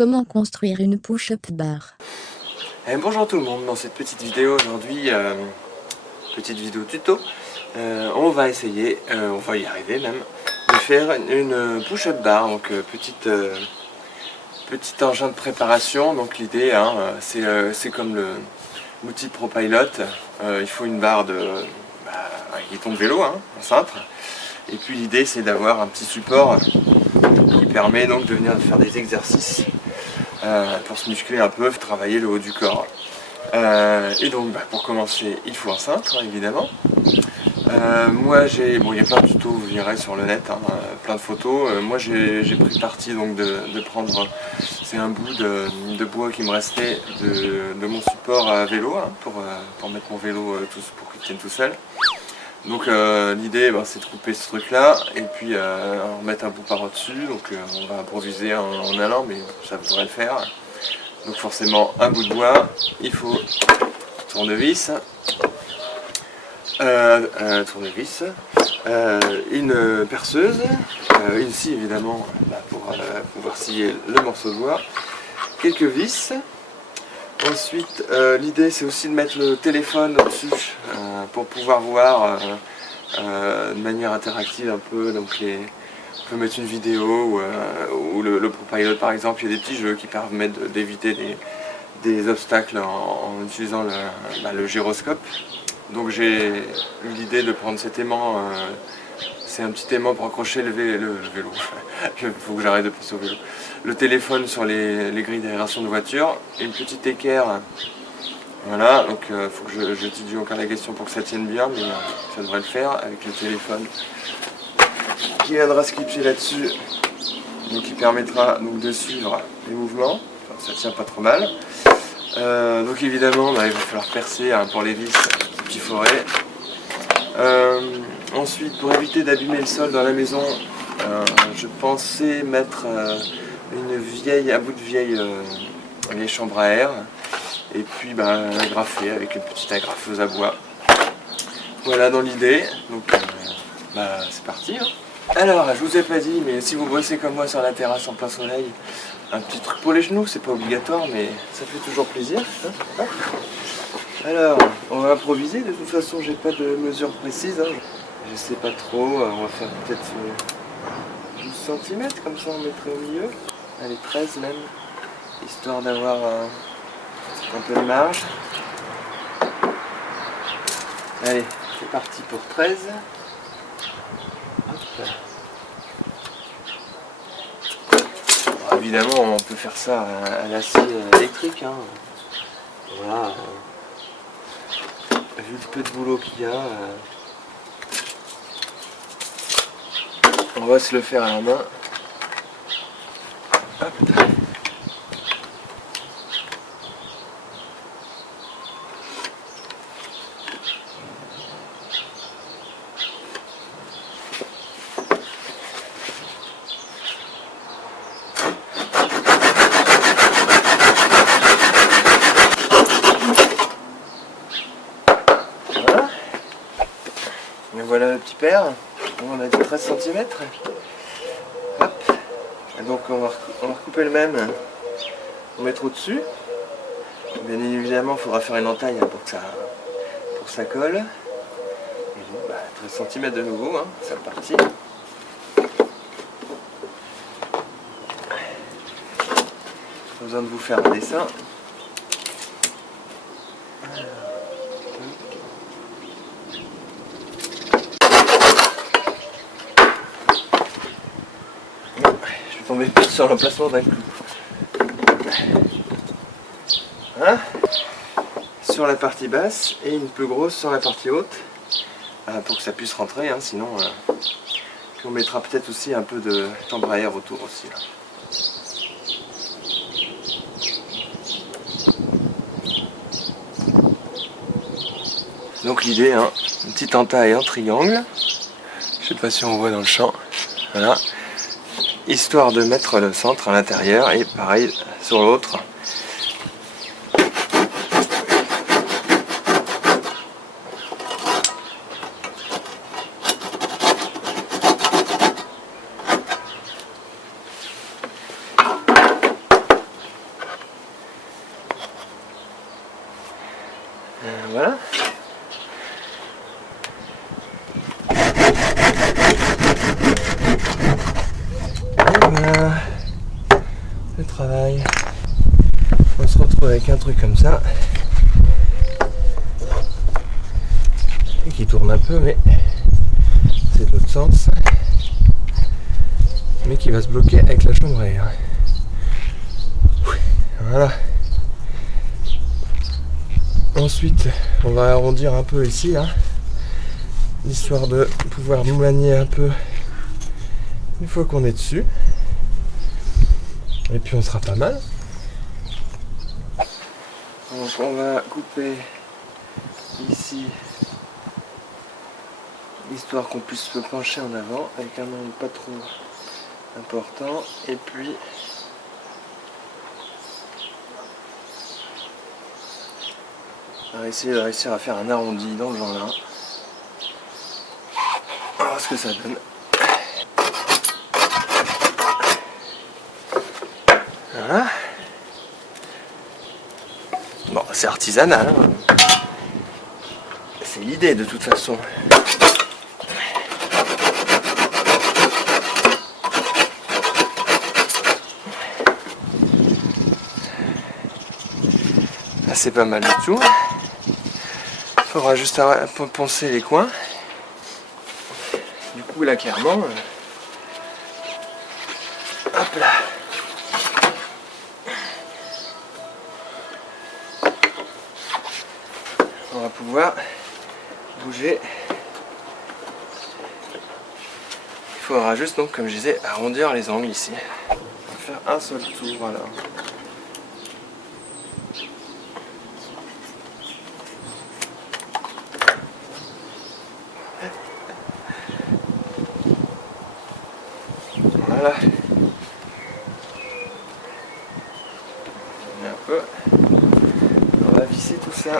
Comment construire une push-up bar? Bonjour tout le monde, dans cette petite vidéo aujourd'hui, petite vidéo tuto, on va essayer, on va y arriver même, de faire une push-up bar, donc petit engin de préparation. Donc l'idée, c'est comme l'outil ProPilot, il faut une barre avec des tons de vélo, en cintre, et puis l'idée c'est d'avoir un petit support qui permet donc de venir faire des exercices pour se muscler un peu, travailler le haut du corps. Et donc pour commencer, il faut un cintre évidemment. Moi il y a plein de tutos, vous verrez sur le net, plein de photos. Moi j'ai pris parti donc de prendre, c'est un bout de bois qui me restait de mon support à vélo, pour mettre mon vélo pour qu'il tienne tout seul. Donc l'idée c'est de couper ce truc là et puis en remettre un bout par au-dessus. Donc on va improviser en allant, mais ça devrait le faire. Donc forcément un bout de bois, il faut tournevis, une perceuse, une scie évidemment pour pouvoir scier le morceau de bois, quelques vis. Ensuite l'idée c'est aussi de mettre le téléphone au-dessus pour pouvoir voir de manière interactive un peu. Donc on peut mettre une vidéo ou le ProPilot par exemple. Il y a des petits jeux qui permettent d'éviter des obstacles en utilisant le gyroscope. Donc j'ai eu l'idée de prendre cet aimant, c'est un petit aimant pour accrocher le vélo. Il faut que j'arrête de penser au vélo. Le téléphone sur les grilles d'aération de voiture, et une petite équerre. Voilà, donc il faut que j'étudie encore la question pour que ça tienne bien, mais ça devrait le faire avec le téléphone qui viendra se clipser là-dessus, donc qui permettra donc de suivre les mouvements. Enfin, ça tient pas trop mal. Donc évidemment il va falloir percer pour les vis qui forêt. Ensuite, pour éviter d'abîmer le sol dans la maison, je pensais mettre un bout de vieille chambre à air, et puis agrafer avec une petite agrafeuse à bois. Voilà dans l'idée. Donc c'est parti. Alors, je vous ai pas dit, mais si vous bossez comme moi sur la terrasse en plein soleil, un petit truc pour les genoux, c'est pas obligatoire, mais ça fait toujours plaisir. Alors, on va improviser. De toute façon, j'ai pas de mesure précise. Je sais pas trop. On va faire peut-être 12 cm, comme ça on mettrait au milieu. Allez, 13 même, histoire d'avoir un peu de marge. Allez, c'est parti pour 13. Hop. Alors, évidemment, on peut faire ça à la scie électrique. Voilà. Vu le peu de boulot qu'il y a, on va se le faire à la main. Hop. Et voilà le petit père. On a dit 13 cm. Hop. Et donc on va recouper le même. On mettre au-dessus. Bien évidemment, il faudra faire une entaille pour que ça colle. Et donc 13 cm de nouveau, c'est reparti. Pas besoin de vous faire un dessin. Tomber sur l'emplacement d'un coup. Sur la partie basse et une plus grosse sur la partie haute, pour que ça puisse rentrer, sinon on mettra peut-être aussi un peu de chambre à air autour aussi. Donc l'idée, une petite entaille en triangle, je sais pas si on voit dans le champ, voilà. Histoire de mettre le centre à l'intérieur, et pareil sur l'autre. Voilà. Et voilà le travail. On se retrouve avec un truc comme ça. Et qui tourne un peu, mais c'est de l'autre sens. Mais qui va se bloquer avec la chambre à air. Voilà. Ensuite, on va arrondir un peu ici, là, histoire de pouvoir manier un peu une fois qu'on est dessus. Et puis on sera pas mal. Donc on va couper ici, histoire qu'on puisse se pencher en avant avec un angle pas trop important. Et puis on va essayer de réussir à faire un arrondi dans le genre là. On va voir ce que ça donne. Voilà. Bon, c'est artisanal, hein. C'est l'idée de toute façon. Là, c'est pas mal du tout. Il faudra juste poncer les coins. Du coup, là, clairement, hop là. On va pouvoir bouger. Il faudra juste, donc, comme je disais, arrondir les angles ici. On va faire un seul tour, voilà. Voilà. Un peu. On va visser tout ça.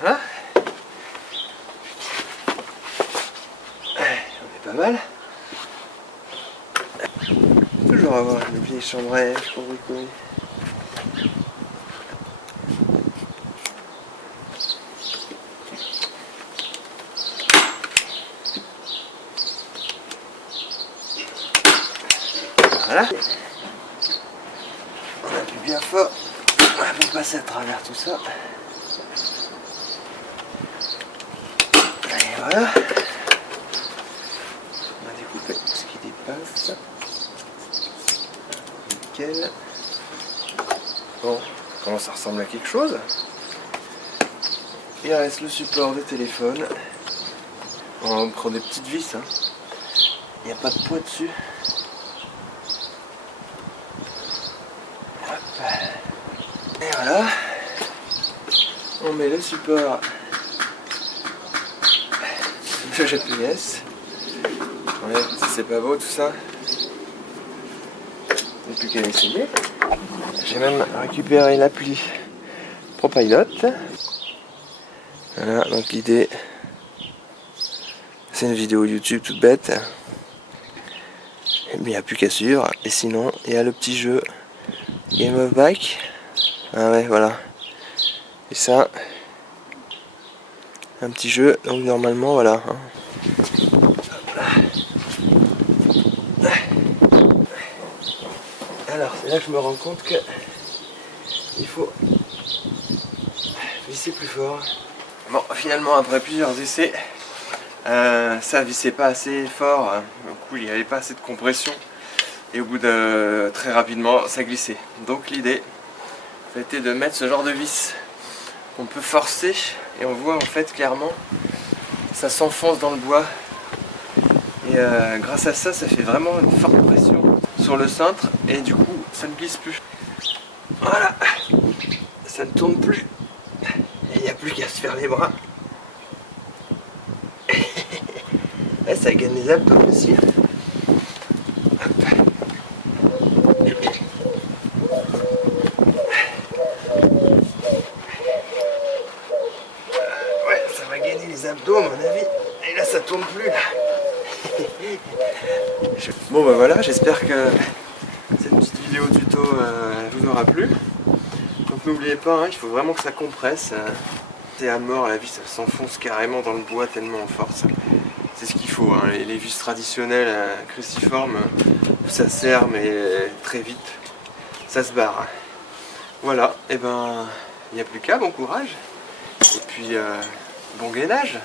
Voilà. On est pas mal. Toujours avoir une vieille chambre à air pour bricoler. Voilà. On appuie bien fort pour passer à travers tout ça. Et voilà. On va découper ce qui dépasse. Nickel. Bon, comment ça ressemble à quelque chose. Il reste le support de téléphone. On prend des petites vis. Hein. Il n'y a pas de poids dessus. Hop. Et voilà. On met le support de GPS. Ouais, c'est pas beau tout ça. Il n'y a plus qu'à essayer. J'ai même récupéré l'appli ProPilot. Voilà, donc l'idée, c'est une vidéo YouTube toute bête. Mais il n'y a plus qu'à suivre. Et sinon, il y a le petit jeu Game of Bike. Ah ouais, voilà. Et ça, un petit jeu, donc normalement, voilà. Alors, c'est là que je me rends compte que il faut visser plus fort. Bon, finalement, après plusieurs essais, ça vissait pas assez fort. Du coup, il n'y avait pas assez de compression. Et au bout de très rapidement, ça glissait. Donc l'idée, ça a été de mettre ce genre de vis qu'on peut forcer. Et on voit en fait clairement, ça s'enfonce dans le bois. Et grâce à ça, ça fait vraiment une forte pression sur le cintre. Et du coup, ça ne glisse plus. Voilà, ça ne tourne plus. Et il n'y a plus qu'à se faire les bras. Et ça gagne les abdos aussi. Ouais, ça va gagner les abdos à mon avis. Et Et là ça tourne plus là. Bon bah voilà, j'espère que cette petite vidéo tuto vous aura plu. Donc n'oubliez pas, hein, il faut vraiment que ça compresse. C'est à mort, la vis ça s'enfonce carrément dans le bois tellement en force. C'est ce qu'il faut, hein. Les vis traditionnelles cruciformes, ça serre mais très vite, ça se barre. Voilà, et ben il n'y a plus qu'à, bon courage. Et puis bon gainage.